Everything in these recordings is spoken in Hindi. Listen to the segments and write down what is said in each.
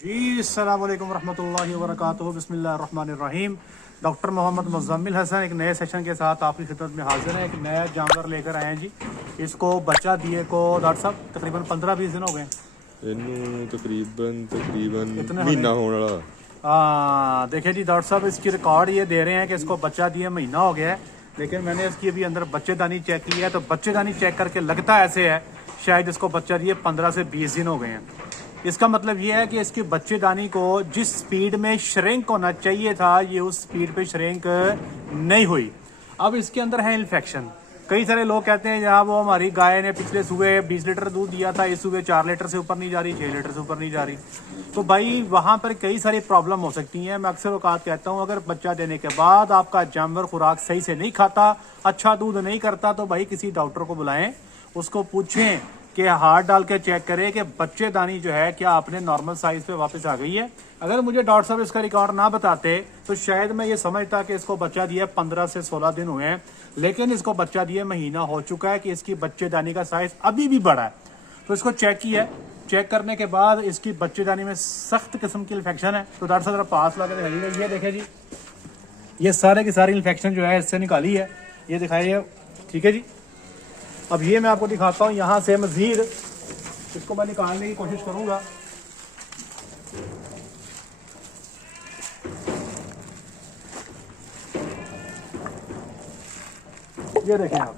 जी अस्सलाम वालेकुम रहमतुल्लाहि व बरकातुहू। बिस्मिल्लाहिर्रहमानिर्रहीम। डॉक्टर मोहम्मद मुज़म्मिल हसन एक नए सेशन के साथ आपकी खिदमत में हाजिर है। एक नया जानवर लेकर आए हैं जी। इसको बच्चा दिए को डॉक्टर साहब तकरीबन 15-20 दिन हो गए। ਇਹਨੂੰ ਤਕਰੀਬਨ कितने ਮਹੀਨਾ ਹੋਣ ਵਾਲਾ। देखिए जी डॉक्टर साहब इसकी रिकॉर्ड ये दे रहे हैं कि इसको बच्चा दिए महीना हो गया है, लेकिन मैंने इसकी अभी अंदर बच्चेदानी चेक की है तो बच्चेदानी चेक करके लगता ऐसे है शायद इसको बच्चा दिए 15 से 20 दिन हो गए हैं। इसका मतलब ये है कि इसकी बच्चेदानी को जिस स्पीड में श्रिंक होना चाहिए था ये उस स्पीड पे श्रिंक नहीं हुई। अब इसके अंदर है इन्फेक्शन। कई सारे लोग कहते हैं यहाँ वो हमारी गाय ने पिछले सुबह 20 लीटर दूध दिया था, इस सुबह 4 लीटर से ऊपर नहीं जा रही, 6 लीटर से ऊपर नहीं जा रही। तो भाई वहां पर कई सारी प्रॉब्लम हो सकती हैं। मैं अक्सर औकात कहता हूँ अगर बच्चा देने के बाद आपका जानवर खुराक सही से नहीं खाता, अच्छा दूध नहीं करता, तो भाई किसी डॉक्टर को बुलाएं, उसको पूछें कि हाथ डाल के चेक करे कि बच्चेदानी जो है क्या आपने नॉर्मल साइज पे वापस आ गई है। अगर मुझे डॉक्टर साहब इसका रिकॉर्ड ना बताते तो शायद मैं ये समझता कि इसको बच्चा दिया 15 से 16 दिन हुए हैं, लेकिन इसको बच्चा दिए महीना हो चुका है कि इसकी बच्चेदानी का साइज अभी भी बड़ा है। तो इसको चेक किया, चेक करने के बाद इसकी बच्चेदानी में सख्त किस्म की इन्फेक्शन है। तो डॉक्टर साहब पास ला के दिखाइए, ये देखे जी, ये सारे की सारी इन्फेक्शन जो है इससे निकाली है, ये दिखाइए, ठीक है जी। अब ये मैं आपको दिखाता हूँ, यहाँ से मजीद इसको मैं निकालने की कोशिश करूंगा। ये देखें आप,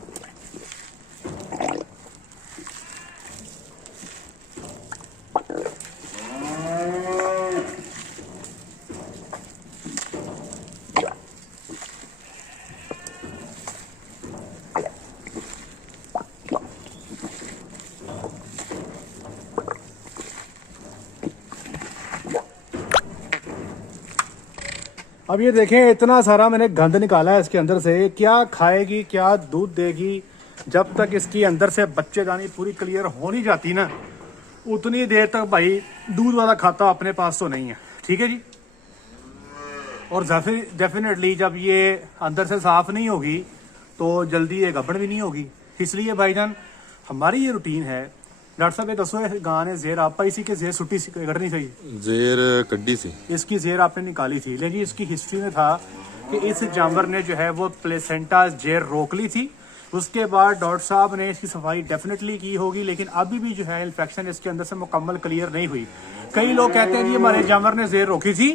अब ये देखें इतना सारा मैंने गंद निकाला है इसके अंदर से। क्या खाएगी, क्या दूध देगी, जब तक इसकी अंदर से बच्चेदानी पूरी क्लियर हो नहीं जाती ना उतनी देर तक भाई दूध वाला खाता अपने पास तो नहीं है, ठीक है जी। और डेफिनेटली जब ये अंदर से साफ नहीं होगी तो जल्दी ये गबड़ भी नहीं होगी। इसलिए भाईजान हमारी ये रूटीन है। डॉक्टर साहब ये दसो गां ने जेर आप इसी के जेर सुट्टी कटनी सही ਜ਼ੇਰ ਕੱਢੀ ਸੀ, इसकी जेर आपने निकाली थी, लेकिन इसकी हिस्ट्री में था कि इस जानवर ने जो है वो प्लेसेंटा जेर रोक ली थी। उसके बाद डॉक्टर साहब ने इसकी सफाई डेफिनेटली की होगी, लेकिन अभी भी जो है इन्फेक्शन इसके अंदर से मुकम्मल क्लियर नहीं हुई। कई लोग कहते हैं जी हमारे जानवर ने जेर रोकी थी,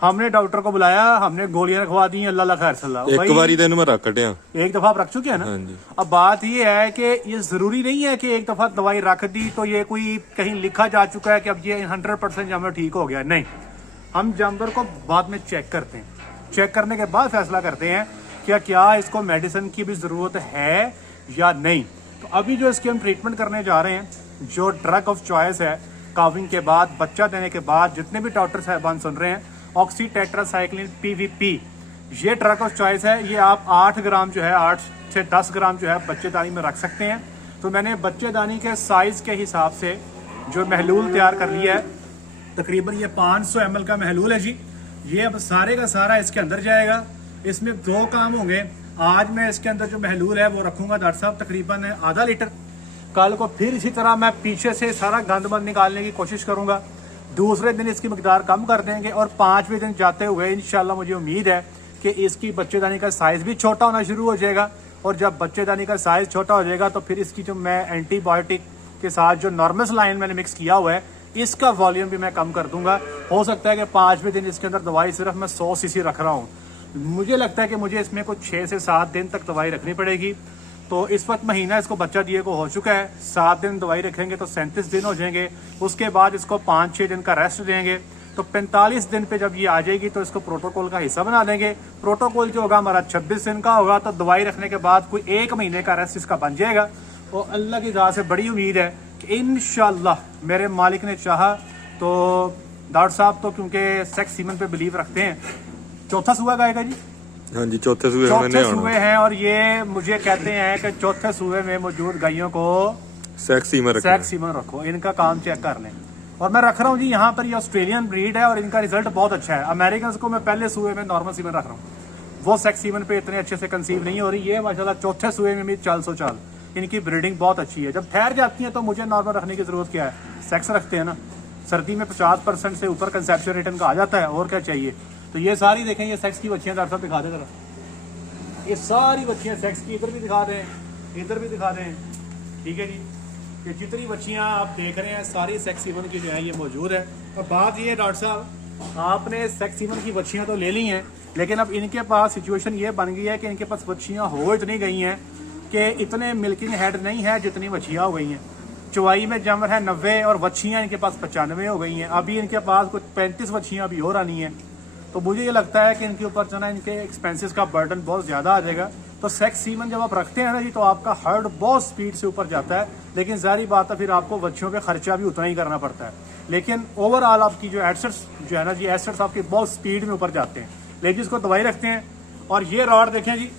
हमने डॉक्टर को बुलाया, हमने गोलियां रखवा दी, अल्लाह खैर सल्लाह। ਇੱਕ ਵਾਰੀ ਤਾਂ ਇਹਨੂੰ ਮੈਂ ਰੱਖ ਹਟਿਆ। एक दफा आप रख चुके हैं ना। हाँ जी। अब बात ये है कि ये जरूरी नहीं है कि एक दफा दवाई रख दी तो ये कोई कहीं लिखा जा चुका है कि अब ये 100% जानवर ठीक हो गया। नहीं, हम जानवर को बाद में चेक करते हैं, चेक करने के बाद फैसला करते हैं क्या इसको मेडिसिन की भी जरूरत है या नहीं। तो अभी जो इसकी हम ट्रीटमेंट करने जा रहे हैं, जो ड्रग ऑफ चॉइस है काविंग के बाद, बच्चा देने के बाद, जितने भी डॉक्टर साहबान सुन रहे हैं, ऑक्सी टेट्रासाइक्लिन PVP, ये ड्रग ऑफ चॉइस है। ये आप 8 ग्राम जो है, 8 से 10 ग्राम जो है बच्चेदानी में रख सकते हैं। तो मैंने बच्चेदानी के साइज के हिसाब से जो महलूल तैयार कर लिया है, तकरीबन ये 500 ml का महलूल है जी। ये अब सारे का सारा इसके अंदर जाएगा। इसमें 2 काम होंगे। आज मैं इसके अंदर जो महलूल है वो रखूंगा डॉक्टर साहब तकरीबन आधा लीटर। कल को फिर इसी तरह मैं पीछे से सारा गंद बंद निकालने की कोशिश करूंगा। दूसरे दिन इसकी मकदार कम कर देंगे और 5वें दिन जाते हुए इंशाल्लाह मुझे उम्मीद है कि इसकी बच्चेदानी का साइज भी छोटा होना शुरू हो जाएगा। और जब बच्चेदानी का साइज छोटा हो जाएगा तो फिर इसकी जो मैं एंटीबायोटिक के साथ जो नॉर्मल सलाइन मैंने मिक्स किया हुआ है इसका वॉल्यूम भी मैं कम कर दूंगा। हो सकता है कि 5वें दिन इसके अंदर दवाई सिर्फ मैं 100 cc रख रहा हूँ। मुझे लगता है कि मुझे इसमें कुछ 6 से 7 दिन तक दवाई रखनी पड़ेगी। तो इस वक्त महीना इसको बच्चा दिए को हो चुका है, 7 दिन दवाई रखेंगे तो 37 दिन हो जाएंगे। उसके बाद इसको 5-6 दिन का रेस्ट देंगे। तो 45 दिन पे जब ये आ जाएगी तो इसको प्रोटोकॉल का हिस्सा बना देंगे। प्रोटोकॉल जो होगा हमारा 26 दिन का होगा। तो दवाई रखने के बाद कोई 1 महीने का रेस्ट इसका बन जाएगा। और अल्लाह की राह से बड़ी उम्मीद है कि इंशाल्लाह मेरे मालिक ने चाहा तो डॉक्टर साहब तो क्योंकि सेक्स सीमन पे बिलीव रखते हैं, चौथा सूआ गाएगा जी। हाँ जी, चौथे सूबे चौथे सूबे हैं और ये मुझे कहते हैं कि चौथे सूबे में मौजूद गायों को सेक्स सीमन रखो, इनका काम चेक कर लें। और मैं रख रहा हूँ जी यहाँ पर ये ऑस्ट्रेलियन ब्रीड है और इनका रिजल्ट बहुत अच्छा है। अमेरिकन को मैं पहले सूबे में नॉर्मल सीमन रख रहा हूँ, वो सेक्स सीमन पे इतने अच्छे से कंसीव नहीं हो रही है। माशाल्लाह चौथे सूबे में भी 400 इनकी ब्रीडिंग बहुत अच्छी है। जब ठहर जाती है तो मुझे नॉर्मल रखने की जरूरत क्या है, सेक्स रखते हैं ना। सर्दी में 50% से ऊपर कंसेप्शन रिटर्न का आ जाता है, और क्या चाहिए। तो ये सारी देखें, ये सेक्स की बच्चियाँ डॉक्टर साहब दिखा दें जरा, ये सारी बच्चियाँ सेक्स की, इधर भी दिखा दें, इधर भी दिखा दें, ठीक है जी। ये जितनी बच्चियाँ आप देख रहे हैं सारी सेक्स सीमन की जो है ये मौजूद है। और बात ये है डॉक्टर साहब, आपने सेक्स सीमन की बच्चियाँ तो ले ली हैं, लेकिन अब इनके पास सिचुएशन ये बन गई है कि इनके पास बच्चियाँ हो इतनी गई हैं कि इतने मिल्किंग हेड नहीं है जितनी बच्चियाँ हो गई हैं। चुवाई में जानवर है 90 और बच्चियाँ इनके पास 95 हो गई हैं। अभी इनके पास कुछ 35 बच्चियाँ अभी और आनी हैं। तो मुझे ये लगता है कि इनके ऊपर जो ना इनके एक्सपेंसेस का बर्डन बहुत ज़्यादा आ जाएगा। तो सेक्स सीमन जब आप रखते हैं ना जी, तो आपका हर्ड बहुत स्पीड से ऊपर जाता है, लेकिन ज़ाहिर बात है फिर आपको बच्चों पे खर्चा भी उतना ही करना पड़ता है। लेकिन ओवरऑल आपकी जो एसेट्स जो है ना जी, एसेट्स आपके बहुत स्पीड में ऊपर जाते हैं। लेकिन इसको दवाई रखते हैं। और ये रॉड देखें जी,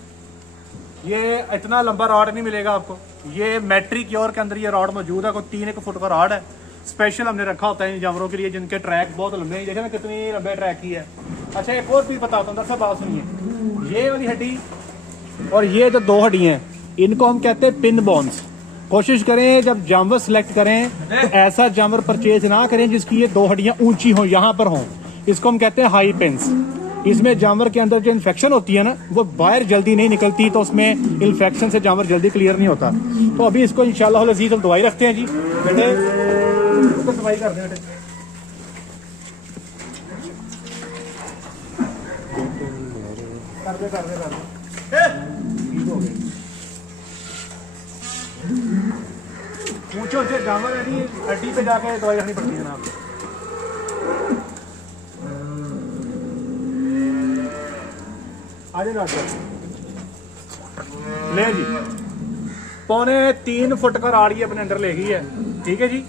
ये इतना लंबा रॉड नहीं मिलेगा आपको। ये मैट्रिक क्योर के अंदर ये रॉड मौजूद है, कोई 3-1 फुट का रॉड है। स्पेशल हमने रखा होता है इन जानवरों के लिए जिनके ट्रैक बहुत लंबे हैं। देखें ना कितनी लंबे ट्रैक की है। अच्छा, एक और चीज़ बताता हूँ डॉक्टर साहब, बात सुनिए। ये वाली हड्डी और ये जो 2 हड्डियाँ हैं, इनको हम कहते हैं पिन बोन्स। कोशिश करें जब जानवर सिलेक्ट करें तो ऐसा जानवर परचेज ना करें जिसकी ये 2 हड्डियाँ ऊंची हों, यहाँ पर हों। इसको हम कहते हैं हाई पिन्स। इसमें जानवर के अंदर जो इन्फेक्शन होती है ना, वो बाहर जल्दी नहीं निकलती, तो उसमें इन्फेक्शन से जानवर जल्दी क्लियर नहीं होता। तो अभी इसको इंशाल्लाह अज़ीज़ हम दवाई रखते हैं जी। बेटे इसको दवाई कर दें बेटे। कर दे ठीक हो गए। ऊंचे जानवर हड्डी पे जाके दवाई रखनी पड़ती है ना आपको। आगे डॉक्टर ले जी, 3.25 फुट का रॉड ये अपने अंदर ले गई है, ठीक है जी।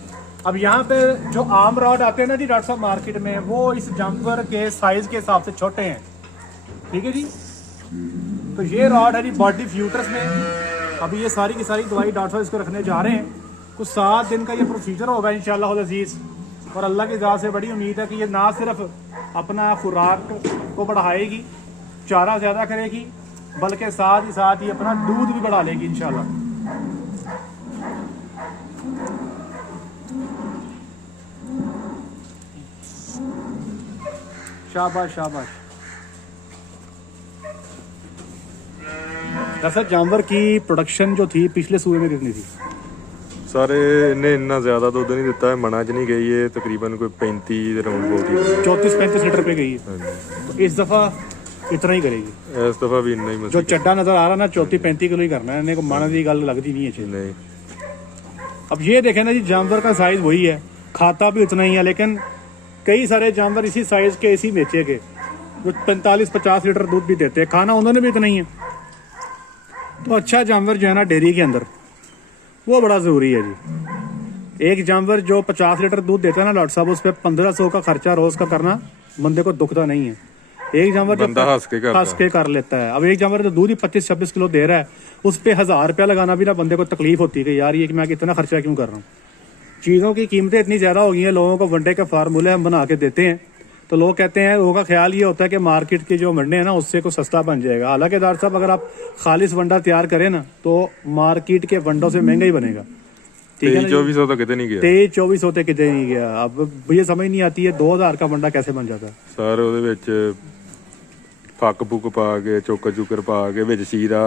अब यहाँ पे जो आम रॉड आते हैं ना जी डॉक्टर साहब मार्केट में, वो इस जानवर के साइज के हिसाब से छोटे हैं, ठीक है जी। तो ये रॉड है जी बॉडी फ्यूटर्स में। अभी ये सारी की सारी दवाई डॉक्टर साहब इसको रखने जा रहे हैं। कुछ 7 दिन का ये प्रोसीजर होगा इंशाल्लाह अज़ीज़। और अल्लाह की ज़ात से बड़ी उम्मीद है कि ये ना सिर्फ अपना खुराक को बढ़ाएगी, चारा ज़्यादा करेगी, बल्कि साथ ही साथ ये अपना दूध भी बढ़ा लेगी इंशाल्लाह। शाबाश शाबाश। दरअसल जानवर की प्रोडक्शन जो थी पिछले सूबे में कितनी थी? ਸਾਰੇ ਇਹਨੇ ਇੰਨਾ ਜ਼ਿਆਦਾ ਦੁੱਧ ਨਹੀਂ ਦਿੱਤਾ, ਮਣਾ ਚ ਨਹੀਂ ਗਈ ਇਹ, ਤਕਰੀਬਨ ਕੋਈ 35 ਦੇ ਰਾਉਂਡ ਬੋਟੀ 34-35 लीटर पे गई है। तो इस दफा इतना ही करेगी। ਇਸ ਦਫਾ ਵੀ ਇੰਨਾ ਹੀ जो चड्डा नजर आ रहा ना 34-35 किलो ही करना है, इन्हें को माना की गल लगती नहीं है। नहीं। अब ये देखें ना जी, जानवर का साइज वही है, खाता भी उतना ही है, लेकिन कई सारे जानवर इसी साइज के इसी बेचे के जो 45-50 लीटर दूध भी देते हैं, खाना उन्होंने भी इतना ही है। तो अच्छा जानवर जो है ना डेयरी के अंदर वो बड़ा ज़रूरी है जी। एक जानवर जो 50 लीटर दूध देता है ना डॉक्टर साहब, उस पर 1500 का खर्चा रोज का करना बंदे को दुखता नहीं है। एक जानवर जो हंस के कर लेता है। अब एक जानवर जो दूध ही 25-26 किलो दे रहा है, उस पर 1000 रुपया लगाना भी ना बंदे को तकलीफ होती है कि यार ये कि मैं इतना खर्चा क्यों कर रहा हूँ। चीज़ों की कीमतें इतनी ज़्यादा हो गई हैं, लोगों को वनडे के फार्मूले हम बना के देते हैं, तो लोग कहते हैं, लोगों का ख्याल ये होता है कि मार्केट के जो वनडे हैं ना उससे कुछ सस्ता बन जाएगा। हालांकि डॉक्टर साहब अगर आप खालिश वंडा तैयार करें ना तो मार्केट के वंडों से महंगा ही बनेगा। 2300 तो कितने नहीं गया, 2300 तो कितने नहीं गया। अब ये समझ नहीं आती है 2000 का वंडा कैसे बन जाता है। ਸਰ ਉਹਦੇ ਵਿੱਚ ਫੱਕ ਫੁੱਕ ਪਾ ਕੇ ਚੋਕਰ ਚੁਕਰ ਪਾ ਕੇ ਵਿੱਚ ਸ਼ੀਰਾ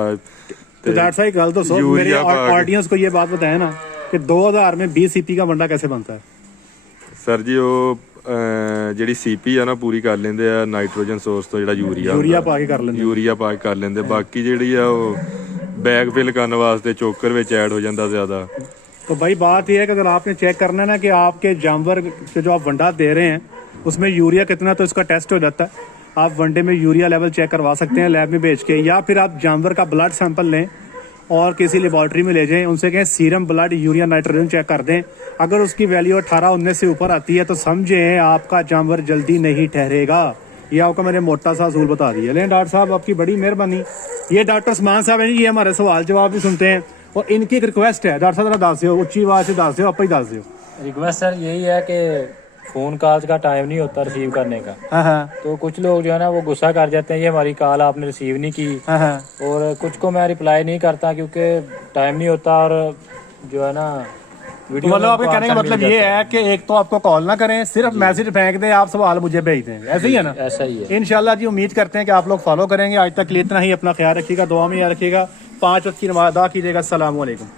तो डॉक्टर साहब गल तो सो मेरे ऑडियंस को ये बात बताए ना कि 2000 में 20 सीपी का वंडा कैसे बनता है। ਸਰ ਜੀ ਉਹ ਜਿਹੜੀ ਸੀਪੀ ਆ ਨਾ ਪੂਰੀ ਕਰ ਲੈਂਦੇ ਆ ਨਾਈਟ੍ਰੋਜਨ ਸੋਰਸ ਤੋਂ, ਜਿਹੜਾ यूरिया पा के कर लेंगे। ਯੂਰੀਆ ਪਾ ਕੇ ਕਰ ਲੈਂਦੇ। ਬਾਕੀ ਜਿਹੜੀ ਆ ਉਹ बैग फिल करने वास्ते चोकर में ऐड हो जाता ज्यादा। तो भाई बात यह है कि अगर आपने चेक करना है ना कि आपके जानवर के जो आप वंडा दे रहे हैं उसमें यूरिया कितना, तो इसका टेस्ट हो जाता है। आप वनडे में यूरिया लेवल चेक करवा सकते हैं लैब में भेज के, या फिर आप जानवर का ब्लड सैंपल लें और किसी लेबॉर्ट्री में ले जाएं, उनसे कहें serum blood urea nitrogen check कर दें। अगर उसकी वैल्यू 18-19 से ऊपर आती है तो समझें आपका जानवर जल्दी नहीं ठहरेगा। ये आपका मैंने मोटा सा असूल बता दिया। लेकिन डॉक्टर साहब आपकी बड़ी मेहरबानी। ये डॉक्टर उस्मान साहब है जी, ये हमारे सवाल जवाब भी सुनते हैं और इनकी एक रिक्वेस्ट है। डॉक्टर साहब दस दो, उच्ची आवाज से दस दो, आप ही दस दो। रिक्वेस्ट सर यही है कि फोन कॉल्स का टाइम नहीं होता रिसीव करने का। हाँ। तो कुछ लोग जो है ना वो गुस्सा कर जाते हैं, ये हमारी कॉल आपने रिसीव नहीं की। हाँ। और कुछ को मैं रिप्लाई नहीं करता क्योंकि टाइम नहीं होता, और जो है ना तो मतलब आपके कहने का मतलब ये है कि एक तो आपको कॉल ना करें, सिर्फ मैसेज फेंक दें, आप सवाल मुझे भेज दें, ऐसे ही है ना? ऐसा ही है। इंशाल्लाह जी, उम्मीद करते हैं कि आप लोग फॉलो करेंगे। आज तक के लिए इतना ही, अपना ख्याल रखिएगा, दुआ में याद रखिएगा, 5 वक्त की नमाज अदा कीजिएगा। अस्सलाम वालेकुम।